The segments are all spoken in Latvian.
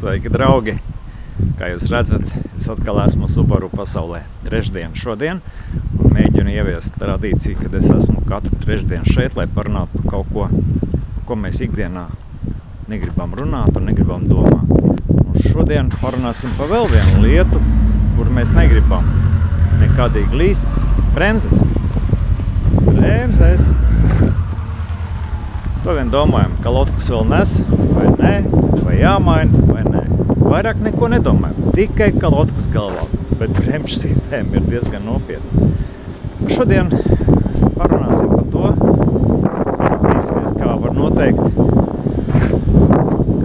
Sveiki, draugi! Kā jūs redzat, es atkal esmu Subaru pasaulē trešdien šodien un mēģinu ieviest tradīciju, kad es esmu katru trešdienu šeit, lai parunātu par kaut ko mēs ikdienā negribam runāt un negribam domāt. Un šodien parunāsim par vēl vienu lietu, kur mēs negribam nekādīgi līst. Bremzes! Bremzes! To vien domājam, ka lotkas vēl nes, vai nē, vai jāmaina, vai nē. Vairāk neko nedomājam, tikai ka lotkas galvā, bet bremžu sistēma ir diezgan nopietna. Šodien parunāsim par to, paskatīsimies, kā var noteikt,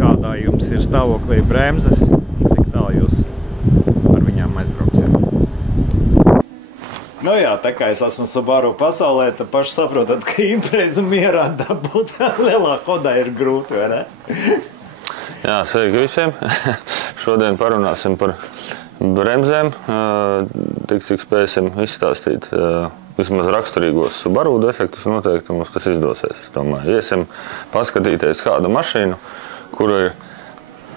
kādā jums ir stāvoklī bremzes un cik tālu jūs ar viņām aizbrauksiet. Nu jā, tā kā es esmu Subaru pasaulē, tad paši saprotat, ka imprēzu mierā dabūt lielā hodā ir grūti, vai ne? Jā, sveiki visiem! Šodien parunāsim par bremzēm, tik cik spēsim izstāstīt vismaz raksturīgos Subaru defektus, noteikti mums tas izdosies. Es domāju, iesim paskatīties kādu mašīnu, kuru ir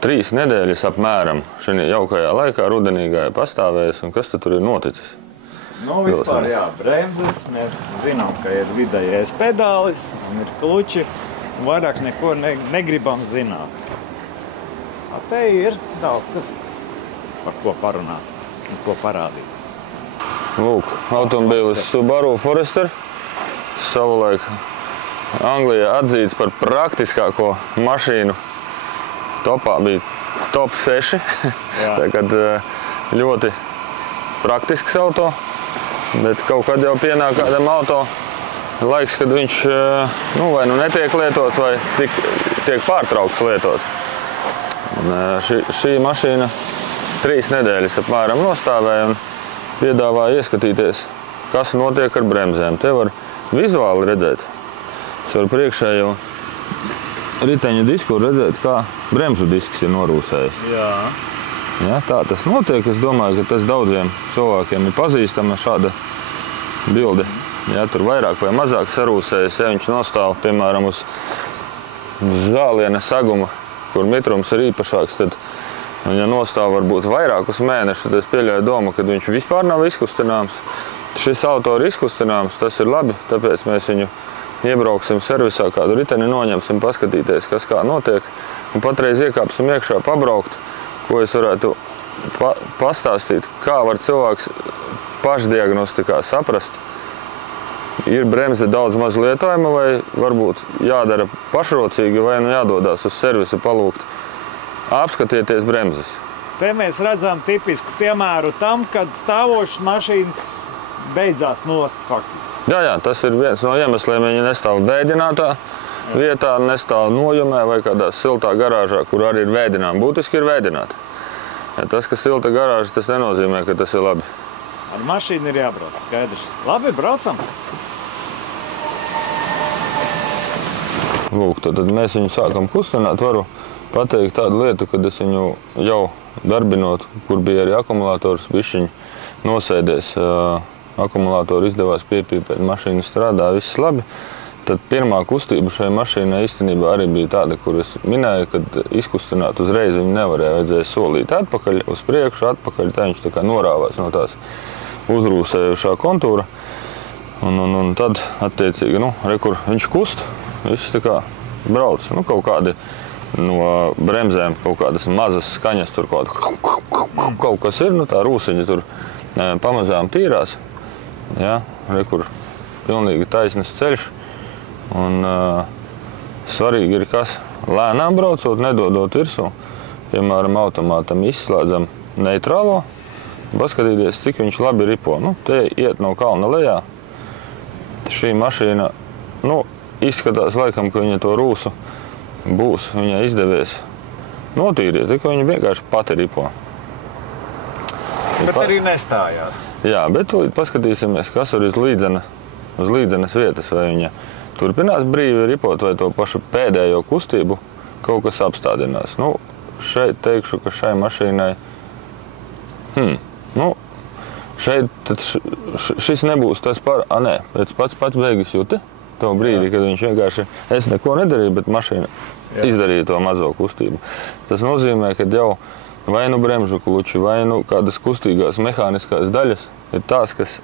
3 nedēļas apmēram šajā jaukajā laikā, rudenīgajā pastāvējas, un kas tad tur ir noticis? Nu, vispār jā, bremzes, mēs zinām, ka ir vidējais pedālis un ir kluči, un vairāk neko negribam zināt. Te ir daudz kas, par ko parunāt un ko parādīt. Lūk, automobīlis Subaru Forester, savulaik Anglijā atzīts par praktiskāko mašīnu. Topā bija top 6, tagad ļoti praktisks auto. Bet kaut kad jau pienāk kādam auto laiks, kad viņš vai nu netiek lietots, vai tiek pārtraukts lietot. Un šī mašīna 3 nedēļas apmēram nostāvēja un piedāvāja ieskatīties, kas notiek ar bremzēm. Te var vizuāli redzēt. Es varu priekšējo riteņu disku redzēt, kā bremžu disks ir norūsējis. Jā. Ja, tā tas notiek. Es domāju, ka tas daudziem cilvēkiem ir pazīstama šāda bilde. Ja, tur vairāk vai mazāk sarūsējas, ja viņš nostāv, piemēram, uz zāliena saguma, kur mitrums ir īpašāks, tad, ja nostāv varbūt vairākus mēnešus, tad es pieļauju domu, ka viņš vispār nav izkustināms. Šis auto ir izkustināms, tas ir labi, tāpēc mēs viņu iebrauksim servisā, kādu riteni noņemsim, paskatīties, kas kā notiek, un patreiz iekāpsim iekšā pabraukt. Ko es varētu pastāstīt, kā var cilvēks pašdiagnostikā saprast, ir bremze daudz maz lietojama, vai varbūt jādara pašrocīgi, vai nu jādodās uz servisu palūgt. Apskatieties bremzes. Te mēs redzam tipisku piemēru tam, kad stāvošas mašīnas beidzās nost faktiski. Jā, tas ir viens no iemesliem, viņi nestāv bēdinātā vietā, nestāv nojumē vai kādā siltā garāžā, kur arī ir vēdināma. Būtiski ir vēdināta. Ja tas, ka silta garāža, tas nenozīmē, ka tas ir labi. Ar mašīnu ir jābrauc, skaidrs. Labi, braucam! Lūk, tad mēs viņu sākam kustināt. Varu pateikt tādu lietu, kad es viņu jau darbinot, kur bija arī akumulators, bišķiņ nosēdies. Akumulātoru izdevās piepīpēt, mašīna strādā, viss labi. Tad pirmā kustība šai mašīnai īstenībā arī bija tāda, kur es minēju, kad izkustināt uzreiz viņu nevarēja, vajadzēja solīt atpakaļ, uz priekšu, atpakaļ, tā viņš tā kā norāvās no tās uzrūsējušā kontūra. Un tad, attiecīgi, rekur viņš kust, viss tā kā brauc. Kaut kādi no bremzēm, kaut kādas mazas skaņas, tur kaut kas ir, tā rūsiņa tur pamazām tīrās. Ja, rekur pilnīgi taisnas ceļš. Un svarīgi ir kas, lēnām braucot, nedodot virsū. Piemēram, automātam izslēdzam neitrālo, paskatīties, cik viņš labi ripo. Te iet no kalna lejā. Šī mašīna, izskatās laikam, ka viņa to rūsu būs, viņai izdevies notīrīt, ka viņa vienkārši pati ripo. Bet arī nestājās. Jā, bet paskatīsimies, kas ir uz līdzenas vietas, vai viņa turpinās brīvi ripot, vai to pašu pēdējo kustību kaut kas apstādinās. Šeit teikšu, ka šai mašīnai, šeit šis nebūs tas pats beigas jūti. To brīdi, kad viņš vienkārši, es neko nedarīju, bet mašīna izdarīja to mazo kustību. Tas nozīmē, ka jau vai nu bremžu kluči, vai nu kādas kustīgās mehāniskās daļas ir tās, kas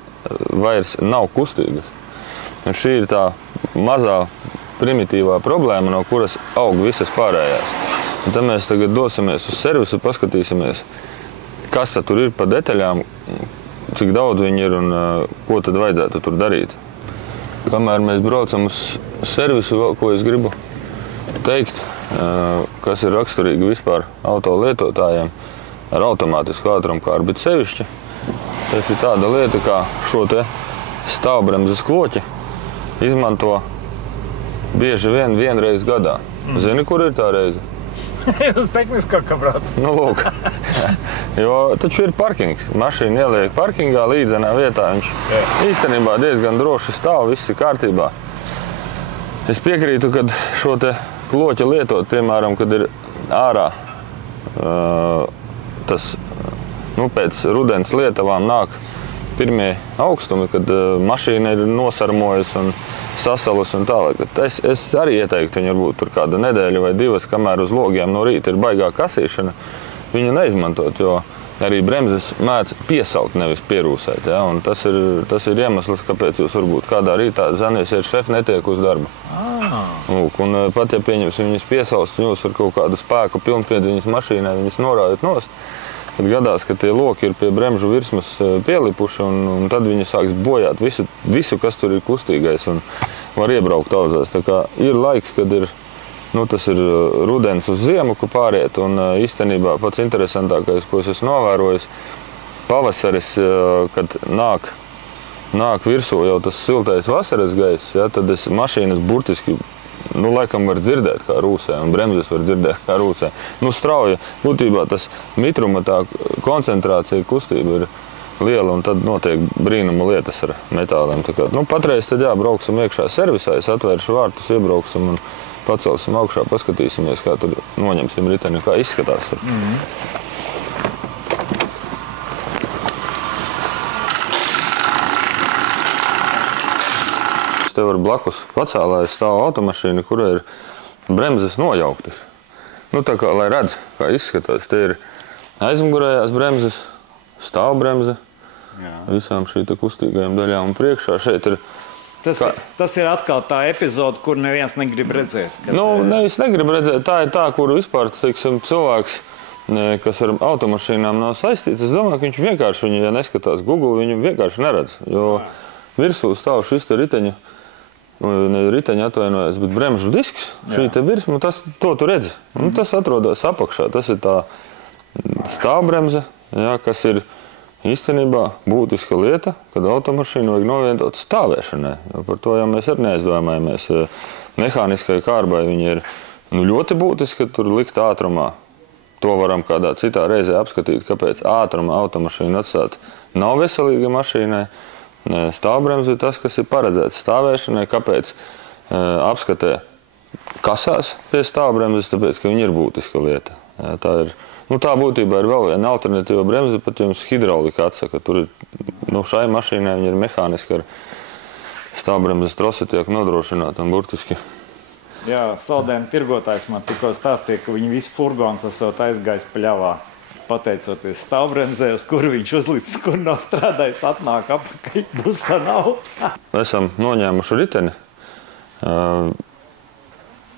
vairs nav kustīgas. Un šī ir tā mazā primitīvā problēma, no kuras aug visas pārējās. Un tad mēs tagad dosimies uz servisu, paskatīsimies, kas tad tur ir pa detaļām, cik daudz viņi ir un ko tad vajadzētu tur darīt. Kamēr mēs braucam uz servisu, vēl ko es gribu teikt, kas ir raksturīgi vispār auto lietotājiem ar automātisku ātrumkāru, bet sevišķi tas ir tāda lieta, kā šo te stāvbremzes kloķi izmanto bieži vien vienreiz gadā. Zini, kur ir tā reize? Uz tehnisko, ka brauc. Nu, lūk. Jo taču ir parkings. Mašīna ieliek parkingā līdzenā vietā. Viņš īstenībā diezgan droši stāv, viss ir kārtībā. Es piekrītu, kad šo te kloķi lietot, piemēram, kad ir ārā tas, pēc rudens lietavām nāk pirmie augstumi, kad mašīna ir nosarmojusi un sasalusi un tālāk. Es arī ieteiktu viņu varbūt tur kādu nedēļu vai divas, kamēr uz logiem no rīta ir baigā kasīšana, viņu neizmantot, jo arī bremzes mēdz piesalt, nevis pierūsēt. Ja? Un tas ir iemesls, kāpēc jūs varbūt kādā rītā zvanīsiet, šef netiek uz darbu. Lūk, un pat ja pieņemsim viņas piesalst, jūs ar kaut kādu spēku pilnpiedziņas mašīnai viņas norājat nost, tad gadās, ka tie loki ir pie bremžu virsmas pielipuši, un tad viņi sāks bojāt visu, kas tur ir kustīgais, un var iebraukt auzās. Tā kā ir laiks, kad ir, tas ir rudens uz ziemu, ka pāriet, un īstenībā pats interesantākais, ko es esmu novērojis, pavasaris, kad nāk virsū jau tas siltais vasaras gaiss, ja, tad mašīnas burtiski laikam var dzirdēt, kā rūsē, un bremzes var dzirdēt, kā rūsē. Strauja. Būtībā tas mitruma, tā koncentrācija, kustība ir liela, un tad notiek brīnuma lietas ar metāliem. Tā kā, patreiz tad brauksim iekšā servisā, es atvēršu vārtus, iebrauksim un pacelsim augšā, paskatīsimies, kā tur noņemsim riteni, kā izskatās tur. Te var blakus pacēlājas stāv automašīna, kurā ir bremzes nojauktas. Tā kā, lai redz, kā izskatās, te ir aizmugurējās bremzes, stāvbremze, visām šī kustīgajām daļām un priekšā. Šeit ir... Tas ir atkal tā epizode, kur neviens negrib redzēt. Nevis negrib redzēt, tā ir tā, kur vispār, teiksim, cilvēks, kas ar automašīnām nav saistīts, es domāju, ka viņš vienkārši viņu, ja neskatās Google, viņu vienkārši neredz, jo virsū stāv šis te riteņa, ne riteņa atvainojas, bet bremžu disks, šī te virsma, to tu redzi. Un tas atrodas apakšā. Tas ir tā stāvbremze, kas ir īstenībā būtiska lieta, kad automašīnu vajag novietot stāvēšanai. Par to jau mēs arī neaizdomājamies. Mehāniskai kārbai viņa ir ļoti būtiska, tur likt ātrumā. To varam kādā citā reizē apskatīt, kāpēc ātruma automašīnu atstāt nav veselīga mašīnai. Stāvbremze ir tas, kas ir paredzēts stāvēšanai, kāpēc apskatē kasās pie stāvbremzes, tāpēc, ka viņa ir būtiska lieta. Tā būtībā ir vēl viena alternatīva bremze, pat jums hidraulika atsaka. Tur ir, šai mašīnai viņa ir mehāniska ar stāvbremzes trosi tiek nodrošināta un burtiski. Jā, saldējuma tirgotājs man tikko stāstīja, ka viņi visi furgons esot aizgājis pļavā. Pateicoties stāvbremzē, uz kuru viņš uzlicis, kur nav strādājis, atnāk apakaļ, busa nav. Esam noņēmuši riteni,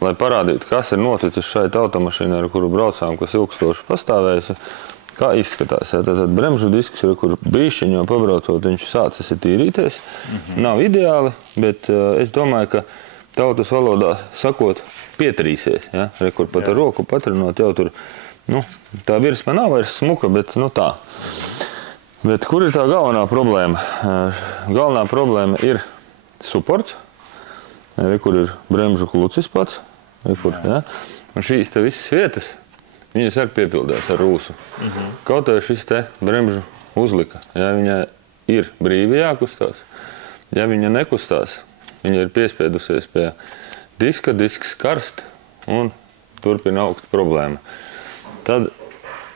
lai parādītu, kas ir noticis šai automašīnai, ar kuru braucām, kas ilgstoši pastāvējusi, kā izskatās. Tad bremžu disks, kur bišķiņo pabraucot, viņš sācis tīrīties. Nav ideāli, bet es domāju, ka tautas valodā sakot, pietrīsies. Ja? Kur pat ar roku patrinot jau tur. Tā virsma nav vairs smuka, bet tā. Bet kur ir tā galvenā problēma? Galvenā problēma ir suports, kur ir bremžu klucis pats. Ja? Un šīs te visas vietas, viņas arī piepildās ar rūsu. Kaut arī šis te bremžu uzlika. Ja viņa ir brīvi jākustās, ja viņa nekustās, viņa ir piespiedusies pie diska, disks karst un turpina augt problēma. Tad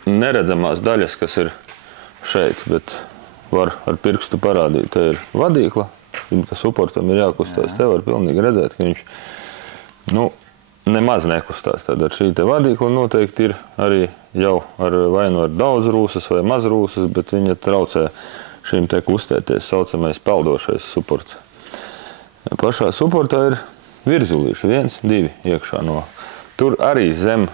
neredzamās daļas, kas ir šeit, bet var ar pirkstu parādīt. Te ir vadīkla, ja suportam ir jākustās. Te var pilnīgi redzēt, ka viņš nemaz nekustās. Tad ar šī te vadīkla noteikti ir arī jau vai nu ar daudz rūsas vai maz rūsas, bet viņa traucē šīm te kustēties saucamais peldošais suports. Pašā suportā ir virzulīši 1, 2 iekšā no. Tur arī zem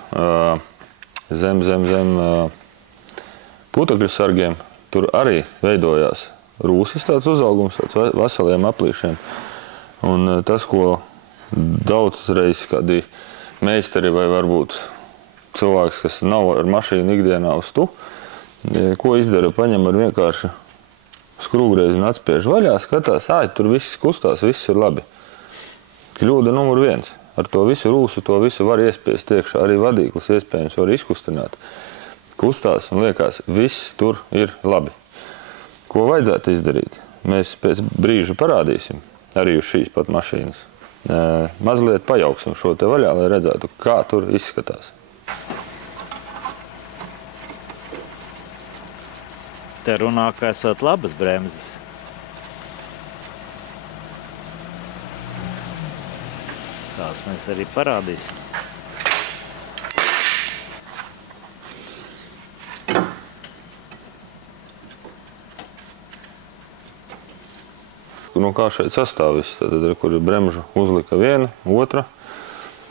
putekļu sargiem, tur arī veidojās rūsas tāds uzaugums, tāds veseliem aplīšiem. Un tas, ko daudzreiz kādi meistari vai varbūt cilvēks, kas nav ar mašīnu ikdienā uz tu, ko izdara, paņem ar vienkārši skrūvgreizi un atspiež vaļā, skatās, tur viss kustās, viss ir labi. Kļūda numur 1. Ar to visu rūsu, to visu var iespiest iekšā, arī vadīklis iespējams var izkustināt. Kustās un liekas, viss tur ir labi. Ko vajadzētu izdarīt? Mēs pēc brīža parādīsim, arī uz šīs pat mašīnas. Mazliet pajauksim šo te vaļā, lai redzētu, kā tur izskatās. Te runā, ka esot labas bremzes. Tās mēs arī parādīsim. Nu, kā šeit sastāvis, tad, kur ir bremžu uzlika viena, otra.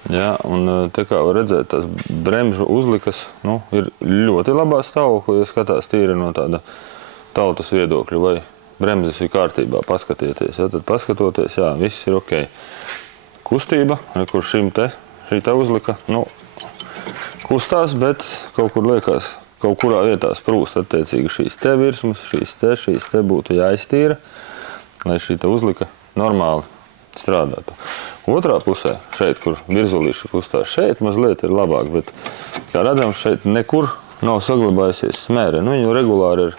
Ja, un te kā var redzēt, tās bremžu uzlikas ir ļoti labā stāvoklī, ja skatās tīri no tāda tautas viedokļa, vai bremzes ir kārtībā, paskatieties. Ja, tad paskatoties, jā, viss ir ok. Kustība, kur šī te uzlika, kustās, bet kaut kur liekas, kaut kurā vietā sprūst attiecīgi šīs te virsmas, šīs te būtu jāiztīra, lai šī te uzlika normāli strādātu. Otrā pusē, šeit, kur virzulīši kustās, šeit mazliet ir labāk, bet, kā redzams, šeit nekur nav saglabājusies smēre. Viņu regulāri ir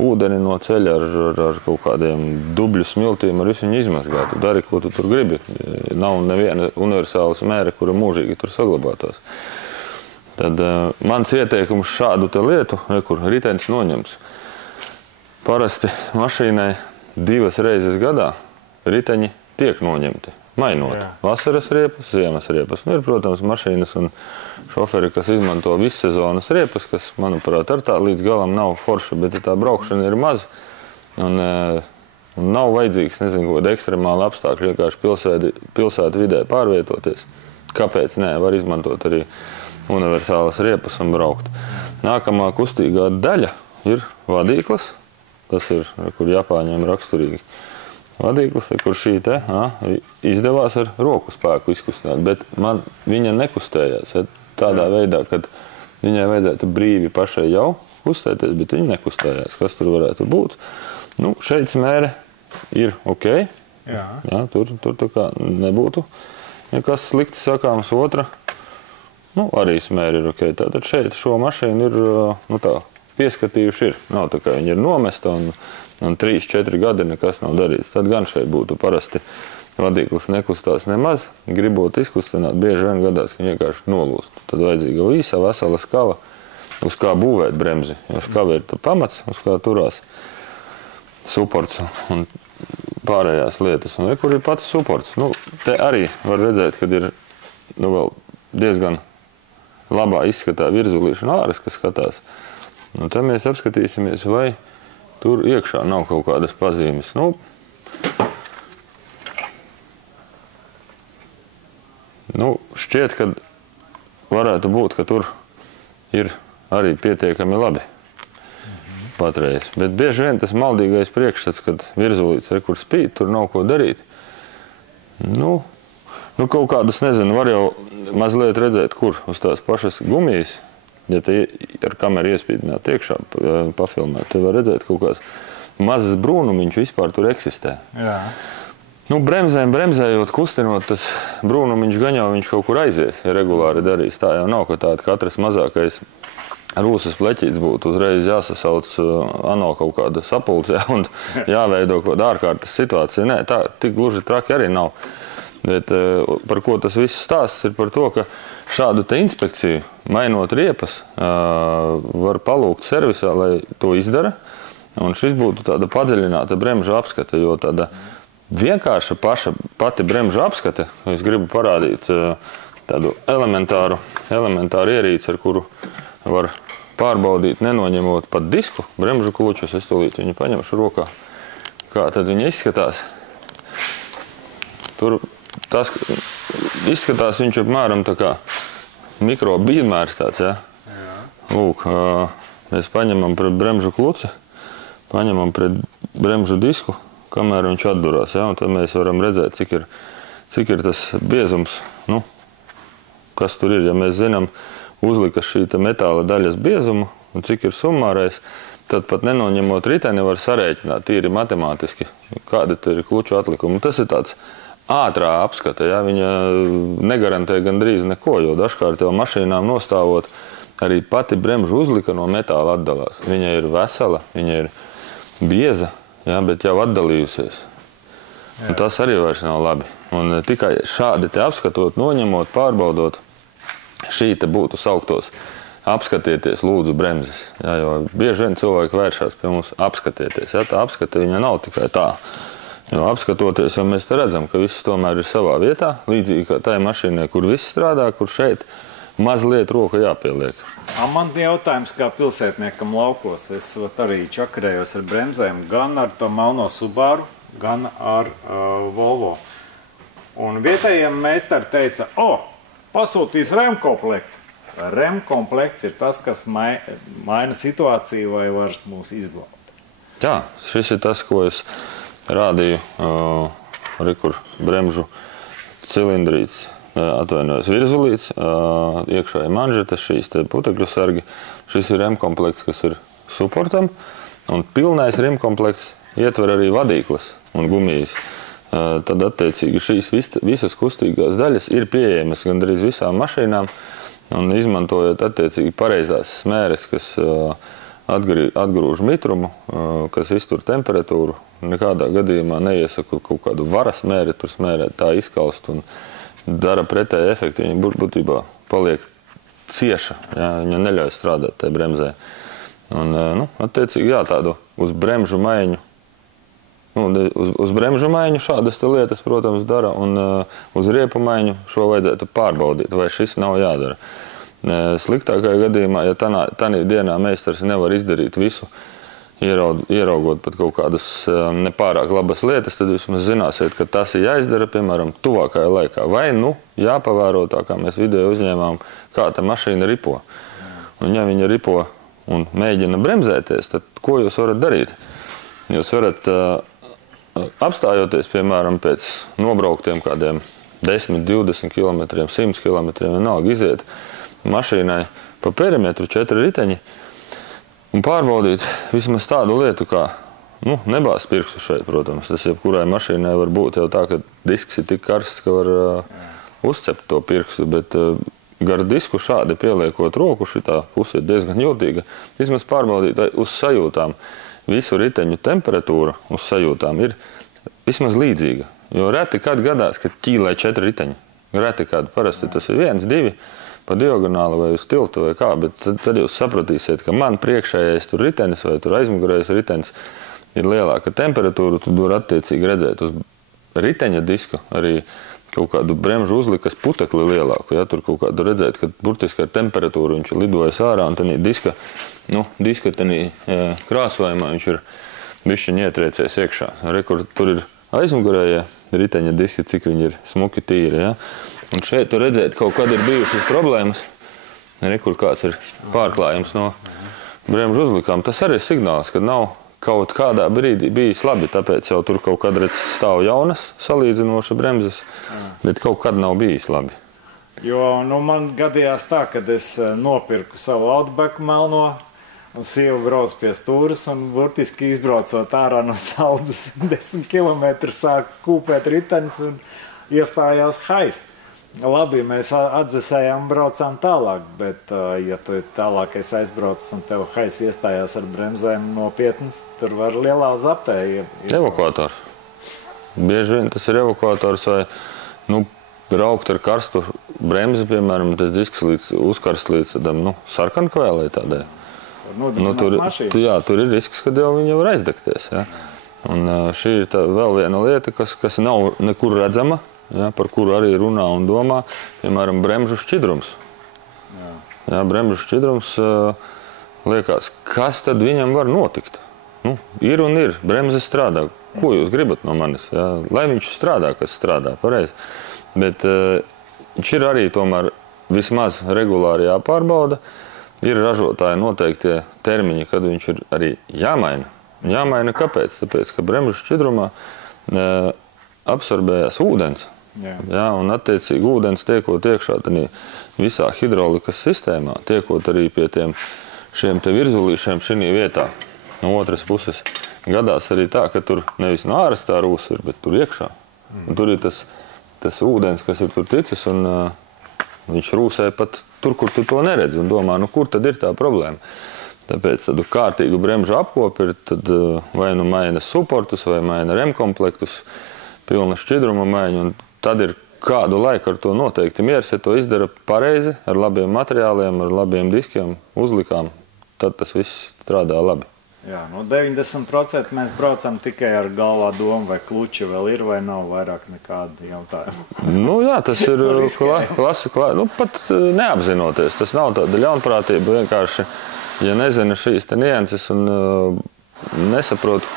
ūdeni no ceļa ar kaut kādiem dubļu smiltīm, ar visu viņu izmazgātu. Dari, ko tu tur gribi. Nav neviena universāla smēre, kura mūžīgi tur saglabātos. Tad mans ieteikums šādu te lietu, kur ritenis noņems. Parasti mašīnai 2 reizes gadā riteņi tiek noņemti, mainot vasaras riepas, ziemas riepas. Ir, protams, mašīnas un šoferi, kas izmanto vissezonas riepas, kas, manuprāt, ar tā līdz galam nav forša, bet tā braukšana ir maz un nav vajadzīgs, nezinu, kāda ekstremāla apstākļa, vienkārši pilsētu vidē pārvietoties. Kāpēc nē, var izmantot arī universālas riepas un braukt. Nākamā kustīgā daļa ir vadīklis. Tas ir, kur Japāņiem raksturīgi vadīklis, kur šī te izdevās ar roku spēku izkustināt, bet man viņa nekustējās. Tādā veidā, kad viņai vajadzētu brīvi pašai jau kustēties, bet viņa nekustējās. Kas tur varētu būt? Šeit smēre ir ok. Jā, tur tā kā nebūtu nekas slikti sakāms. Otra, arī smēre ir ok. Tātad šeit šo mašīnu ir, pieskatījuši ir. Nav tā kā viņi ir nomesta un 3-4 gadi nekas nav darīts. Tad gan šeit būtu parasti vadīklis nekustās nemaz. Gribot izkustināt, bieži vien gadās, ka vienkārši nolūst. Tad vajadzīga visa vesela skava, uz kā būvēt bremzi. Jo skava ir pamats, uz kā turās suports un pārējās lietas. Un kur ir pats suports. Te arī var redzēt, kad ir vēl diezgan labā izskatā virzulīša un āras, kas skatās. Te mēs apskatīsimies, vai tur iekšā nav kaut kādas pazīmes. Šķiet, ka varētu būt, ka tur ir arī pietiekami labi patreiz. Bet bieži vien tas maldīgais priekšstats, kad virzulīts kur spīd, tur nav ko darīt. Kaut kādus, nezinu, var jau mazliet redzēt, kur uz tās pašas gumijas. Ja te ar kameru iespīdināt iekšā, pafilmēt, te var redzēt kaut kāds mazas brūnumiņš vispār tur eksistē. Jā. Bremzējot, kustinot, tas brūnumiņš gan jau viņš kaut kur aizies, ja regulāri darīs. Tā jau nav, ka tāda katras mazākais rūsas pleķīts būtu uzreiz jāsasauc ANO kaut kāda sapulcē un jāveido kaut kāda ārkārtas situācija. Nē, tā tik gluži traki arī nav. Bet par ko tas viss stāsts ir par to, ka šādu te inspekciju, mainot riepas, var palūgt servisā, lai to izdara. Un šis būtu tāda padziļināta bremžu apskate, jo tāda vienkārša pati bremžu apskate, es gribu parādīt tādu elementāru ierīci, ar kuru var pārbaudīt, nenoņemot pat disku, bremžu klučus. Es tūlīt viņu paņemšu rokā. Kā tad viņa izskatās? Tur tas izskatās viņš apmēram tā kā mikro bīdmērs tāds, ja? Lūk, mēs paņemam pret bremžu kluci, paņemam pret bremžu disku, kamēr viņš atdurās, ja? Un tad mēs varam redzēt, cik ir tas biezums, nu, kas tur ir. Ja mēs zinām, uzlikas šī metāla daļas biezumu un cik ir summārais, tad pat nenoņemot riteni var sarēķināt tīri matemātiski, kādi tur ir kluču atlikumi. Tas ir tāds ātrā apskata, ja? Viņa negarantē gandrīz neko, jo dažkārt jau mašīnām nostāvot arī pati bremžu uzlika no metāla atdalās. Viņa ir vesela, viņa ir bieza, ja? Bet jau atdalījusies. Un tas arī vairs nav labi. Un tikai šādi te apskatot, noņemot, pārbaudot, šī te būtu sauktos apskatieties, lūdzu, bremzes. Ja? Jo bieži vien cilvēki vēršās pie mums apskatieties. Ja? Tā apskata viņa nav tikai tā. Jo apskatoties, jau mēs te redzam, ka viss tomēr ir savā vietā, līdzīgi kā tai mašīnai, kur viss strādā, kur šeit mazliet roka jāpieliek. Man jautājums kā pilsētniekam laukos. Es arī čakarējos ar bremzēm, gan ar to melno Subaru, gan ar Volvo. Un vietējiem meistari teica, pasūtīs remkomplektu. Remkomplekts ir tas, kas maina situāciju vai var mūs izglābt. Jā, šis ir tas, ko es rādīju, kur bremžu cilindrīts, atvainojos virzulīts, iekšā ir manžetes, šīs te putekļu sargi. Šis ir remkomplekts, kas ir suportam, un pilnais remkomplekts ietver arī vadīklas un gumijas. Tad attiecīgi šīs visas kustīgās daļas ir pieejamas gandrīz visām mašīnām, un izmantojot attiecīgi pareizās smēres, kas atgrūž mitrumu, kas iztur temperatūru. Nekādā gadījumā neiesaku kaut kādu varas smēri, tur smērēt tā izkalst un dara pretēju efektu. Viņa būtībā paliek cieša, ja, viņa neļauj strādāt tajā bremzē. Un, attiecīgi, jā, tādu uz bremžu maiņu, uz bremžu maiņu šādas lietas, protams, dara, un uz riepu maiņu šo vajadzētu pārbaudīt, vai šis nav jādara. Sliktākajā gadījumā, ja tanī dienā meistars nevar izdarīt visu, ieraugot pat kaut kādas nepārāk labas lietas, tad vismaz zināsiet, ka tas ir jāizdara, piemēram, tuvākajā laikā. Vai, jāpavēro tā, kā mēs video uzņēmām, kā ta mašīna ripo. Un ja viņa ripo un mēģina bremzēties, tad ko jūs varat darīt? Jūs varat apstājoties, piemēram, pēc nobrauktiem kādiem 10, 20 km, 100 km, vienalga iziet mašīnai pa perimetru 4 riteņi un pārbaudīt vismaz tādu lietu, kā, nebāz pirkstu šeit, protams. Tas jebkurai mašīnai var būt jau tā, ka disks ir tik karsts, ka var uzcept to pirkstu, bet gar disku šādi pieliekot roku, šitā puse ir diezgan jūtīga, vismaz pārbaudīt uz sajūtām. Visu riteņu temperatūra uz sajūtām ir vismaz līdzīga. Jo reti kad gadās, ka ķīlē 4 riteņi. Reti kad parasti tas ir 1, 2 pa diagonāli vai uz tiltu vai kā, bet tad jūs sapratīsiet, ka man priekšējais tur ritenis vai tur aizmugurējais ritenis ir lielāka temperatūra, tad var attiecīgi redzēt uz riteņa disku arī kaut kādu bremžu uzlikas putekli lielāku. Ja? Tur kaut kādu redzēt, ka burtiski ar temperatūru viņš lidojas ārā un tad diska krāsojumā viņš ir bišķiņ ietriecies iekšā. Rekur, tur ir aizmugurējie riteņa diski, cik viņi ir smuki tīri. Ja? Un šeit tur redzēt, kaut kad ir bijušas problēmas. Rekur kāds ir pārklājums no bremžu uzlikām. Tas arī ir signāls, ka nav kaut kādā brīdī bijis labi, tāpēc jau tur kaut kad redz stāv jaunas salīdzinoša bremzes, bet kaut kad nav bijis labi. Jo, man gadījās tā, kad es nopirku savu Outback melno, un sieva brauc pie stūras, un burtiski izbraucot ārā no saldas 10 km sāk kūpēt ritenis un iestājās hais. Labi, mēs atdzesējām un braucām tālāk, bet ja tu tālākais aizbrauc un tev hais iestājās ar bremzēm nopietnas, tur var lielā zaptē. Evakuators. Bieži vien tas ir evakuators vai, braukt ar karstu bremzi, piemēram, tas disks uzkarst līdz tādam, sarkankvēlē tādai. Tur ir risks, kad jau viņa var aizdegties. Ja? Un šī ir vēl viena lieta, kas nav nekur redzama. ja, par kuru arī runā un domā, piemēram, bremžu šķidrums. Ja, bremžu šķidrums liekas, kas tad viņam var notikt? Nu, ir un ir, bremze strādā. Ko jūs gribat no manis? Ja? Lai viņš strādā, kas strādā, pareizi. Bet viņš ir arī tomēr vismaz regulāri jāpārbauda. Ir ražotāji noteiktie termiņi, kad viņš ir arī jāmaina. Jāmaina kāpēc? Tāpēc, ka bremžu šķidrumā absorbējās ūdens. Ja, un attiecīgi ūdens tiekot iekšā visā hidraulikas sistēmā, tiekot arī pie šiem virzulīšiem šī vietā. No otras puses gadās arī tā, ka tur nevis no āras tā rūsa ir, bet tur iekšā. Un tur ir tas ūdens, kas ir tur ticis, un viņš rūsē pat tur, kur tu to neredzi, un domā, nu kur tad ir tā problēma. Tāpēc tādu kārtīgu bremžu apkopi ir, tad vai nu maina suportus, vai maina remkomplektus, pilna šķidruma maiņa, un tad ir kādu laiku ar to noteikti miers, ja to izdara pareizi, ar labiem materiāliem, ar labiem diskiem, uzlikām, tad tas viss strādā labi. Jā, nu 90% mēs braucam tikai ar galvā domu, vai kluči vēl ir, vai nav vairāk nekādi jautājumi. Nu jā, tas ir klasi, nu pat neapzinoties. Tas nav tāda ļaunprātība, vienkārši, ja nezina šīs nianses un nesaprotu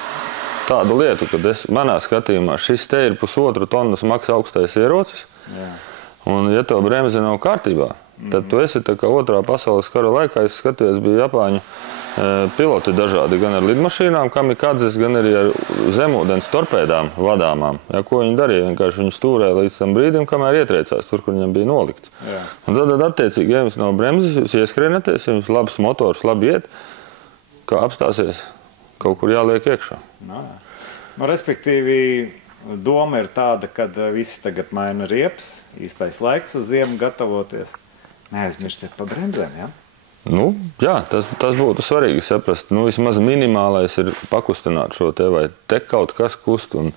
tādu lietu, kad manā skatījumā šis te ir 1,5 tonnas maks augstais ierocis, un ja tev bremze nav kārtībā, tad tu esi tā kā otrā pasaules kara laikā, es skatījos, bija Japāņu piloti dažādi, gan ar lidmašīnām, kamikadzes, gan arī ar zemūdens torpēdām vadāmām. Ja, ko viņi darīja? Vienkārši viņi stūrēja līdz tam brīdim, kamēr ietriecās tur, kur viņam bija nolikts. Un tad attiecīgi, ja jums nav bremzes, jūs ieskrienaties, ja jums labs motors, labi iet, kā apstāsies, kaut kur jāliek iekšā. Nu, respektīvi, doma ir tāda, ka visi tagad maina riepas, īstais laiks uz ziemu gatavoties. Neaizmirstiet pa bremzēm, ja? Nu, jā, tas būtu svarīgi saprast. Nu, vismaz minimālais ir pakustināt šo te, vai te kaut kas kust un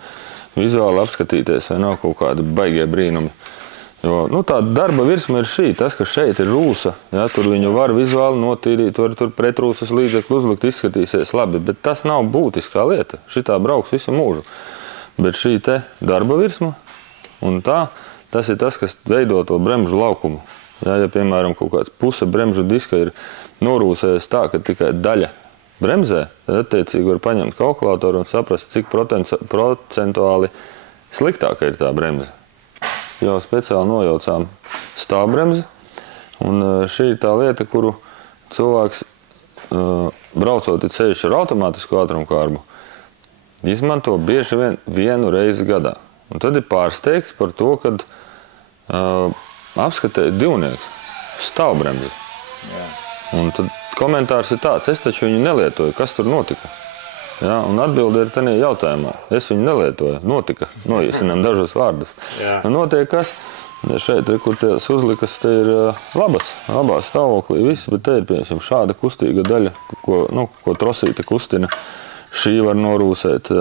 vizuāli apskatīties, vai nav kaut kādi baigie brīnumi. Jo, nu, tā darba virsma ir šī, tas, ka šeit ir rūsa, ja, tur viņu var vizuāli notīrīt, var tur pretrūsas līdzekļu uzlikt, izskatīsies labi, bet tas nav būtiskā lieta. Šitā brauks visu mūžu. Bet šī te darba virsma un tas ir tas, kas veido to bremžu laukumu. Ja, piemēram, kaut kāds puse bremžu diska ir norūsējies tā, ka tikai daļa bremzē, tad attiecīgi var paņemt kalkulātoru un saprast, cik procentuāli sliktāka ir tā bremze. Jau speciāli nojaucām stāvbremzi, un šī ir tā lieta, kuru cilvēks, braucot ceļš ar automātisku ātrumkārbu, izmanto bieži vien vienu reizi gadā. Un tad ir pārsteigts par to, kad apskatēja divnieks stāvbremzi. Un tad komentārs ir tāds, es taču viņu nelietoju, kas tur notika? Ja, un atbilde ir tādā jautājumā, es viņu nelietoju, notika, noiesinām dažus vārdus. Notiek kas? Šeit, kur tās uzlikas, te ir labās stāvoklī viss, bet te ir, piemēram, šāda kustīga daļa, ko trosīte kustina. Šī var norūsēt,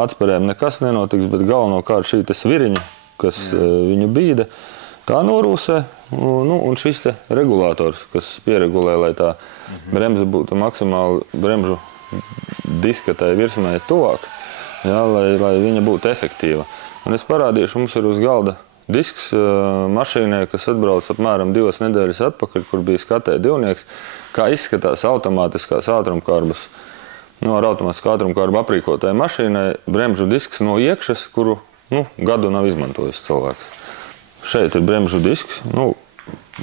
atspērēm nekas nenotiks, bet galvenokārt šī te sviriņa, kas viņu bīda, tā norūsē, un šis te regulators, kas pieregulē, lai tā bremze būtu maksimāli bremžu diska tai virsmai tuvāk, ja, lai viņa būtu efektīva. Un es parādīšu, mums ir uz galda disks mašīnai, kas atbrauc apmēram 2 nedēļas atpakaļ, kur bija skatē divnieks, kā izskatās automātiskās ātrumkārbas, ar automātisku ātrumkārbu aprīkotai mašīnai, bremžu disks no iekšas, kuru gadu nav izmantojis cilvēks. Šeit ir bremžu disks,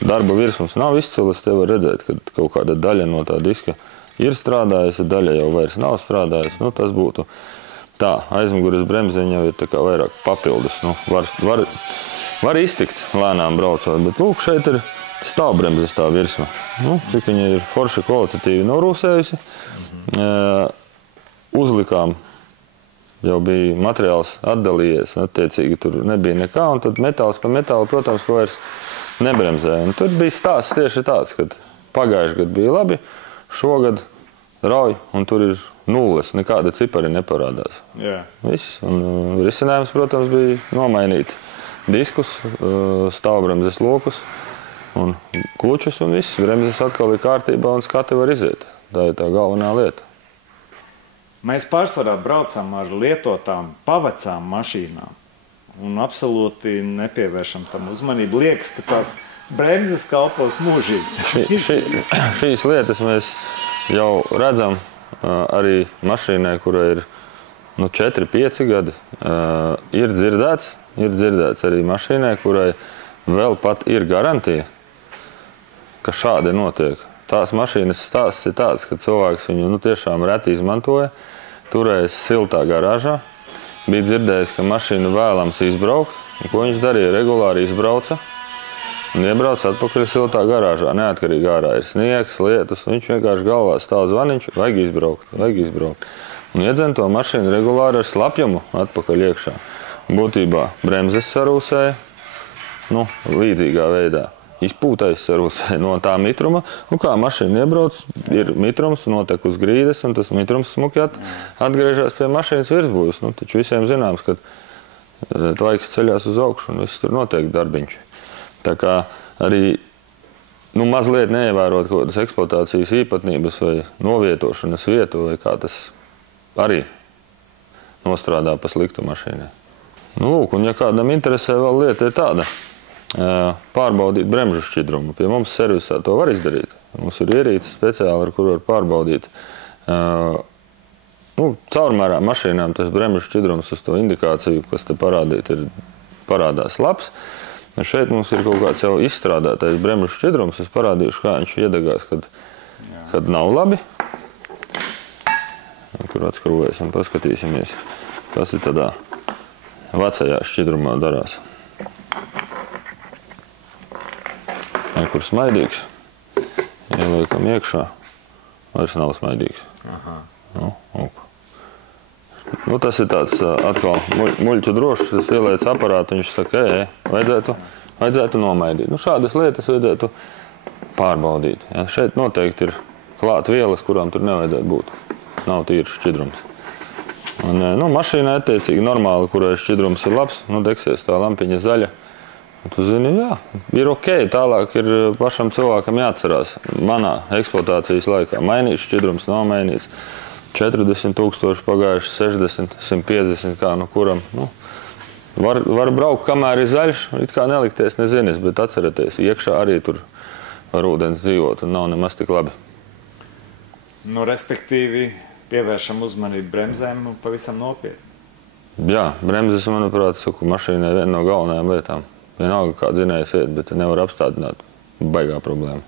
darba virsmas nav izcilas, te var redzēt, ka kaut kāda daļa no tā diska ir strādājusi, daļa jau vairs nav strādājusi. Tas būtu tā, aizmugures bremziņa jau ir tā kā vairāk papildus. Var iztikt lēnām braucot, bet lūk, šeit ir stāvbremzes tā virsma. Cik viņa ir forši kvalitatīvi norūsējusi. Uzlikām. Jau bija materiāls atdalījies, attiecīgi tur nebija nekā, un tad metāls pa metālu, protams, ka vairs nebremzē. Un tur bija stāsts tieši tāds, ka pagājuši gadu bija labi, šogad rauj, un tur ir nulles, nekāda cipari neparādās. Viss, un risinājums, protams, bija nomainīt diskus, stāvbremzes lokus un klučus, un viss, bremzes atkal ir kārtībā, un skati var iziet. Tā ir tā galvenā lieta. Mēs pārsvarā braucam ar lietotām pavecām mašīnām. un absolūti nepievēršam tam uzmanību. Liekas, ka tās bremzes kalpos mūžīgi. Šīs lietas mēs jau redzam arī mašīnai, kurai ir 4-5 gadi. Ir dzirdēts arī mašīnai, kurai vēl pat ir garantija, ka šādi notiek. Tās mašīnas stāsts ir tāds, ka cilvēks viņu tiešām reti izmantoja, turēja siltā garāžā, bija dzirdējis, ka mašīnu vēlams izbraukt, un ko viņš darīja? Regulāri izbrauca un iebrauca atpakaļ siltā garāžā. Neatkarīgi ārā ir sniegs, lietus, viņš vienkārši galvā stāv zvaniņš, vajag izbraukt. Un iedzen to mašīnu regulāri ar slapjumu atpakaļ iekšā. Būtībā bremzes sarūsēja, līdzīgā veidā. Izpūtais sarūsēja no tā mitruma, un kā mašīna iebrauc, ir mitrums, notek uz grīdas, un tas mitrums smuki atgriežas pie mašīnas virsbūves. Taču visiem zināms, ka tvaiks ceļās uz augšu, un viss tur notiek darbiņš. Tā kā arī mazliet neievērot kaut kādas eksploatācijas īpatnības vai novietošanas vietu, vai kā tas arī nostrādā pa sliktu mašīnai. Lūk, un ja kādam interesē vēl lieta ir tāda, pārbaudīt bremžu šķidrumu. Pie mums servisā to var izdarīt. Mums ir ierīce speciāli, ar kuru var pārbaudīt. Caurmērā mašīnām tas bremžu šķidrums uz to indikāciju, kas te parādās labs. Un šeit mums ir kaut kāds jau izstrādātais bremžu šķidrums. Es parādīšu, kā viņš iedegās, kad nav labi. Kur atskrūvēsim, paskatīsimies, kas ir tādā vecajā šķidrumā darās. Kur smaidīgs, ieliekam iekšā, vairs nav smaidīgs. Tas ir tāds atkal muļķu drošs, tas ieliec aparātu, viņš saka, vajadzētu nomaidīt. Šādas lietas vajadzētu pārbaudīt. Ja? Šeit noteikti ir klāt vielas, kurām tur nevajadzētu būt. Nav tīrs šķidrums. Un, mašīnā attiecīgi normāli, kurai šķidrums ir labs, degsies tā lampiņa zaļa. Tu zini, jā, ir ok, tālāk ir pašam cilvēkam jāatcerās. Manā eksploatācijas laikā mainīts šķidrums, nav mainīts. 40 000 pagājuši, 60, 150, kā kuram. Var braukt, kamēr ir zaļš, it kā nelikties nezinis, bet atcerieties, iekšā arī tur var ūdens dzīvot un nav nemaz tik labi. Respektīvi, pievēršam uzmanību bremzēm pavisam nopietni. Jā, bremzes, manuprāt, mašīnai viena no galvenajām lietām. Vienalga, kā dzinējs iet, bet nevar apstādināt. Baigā problēma.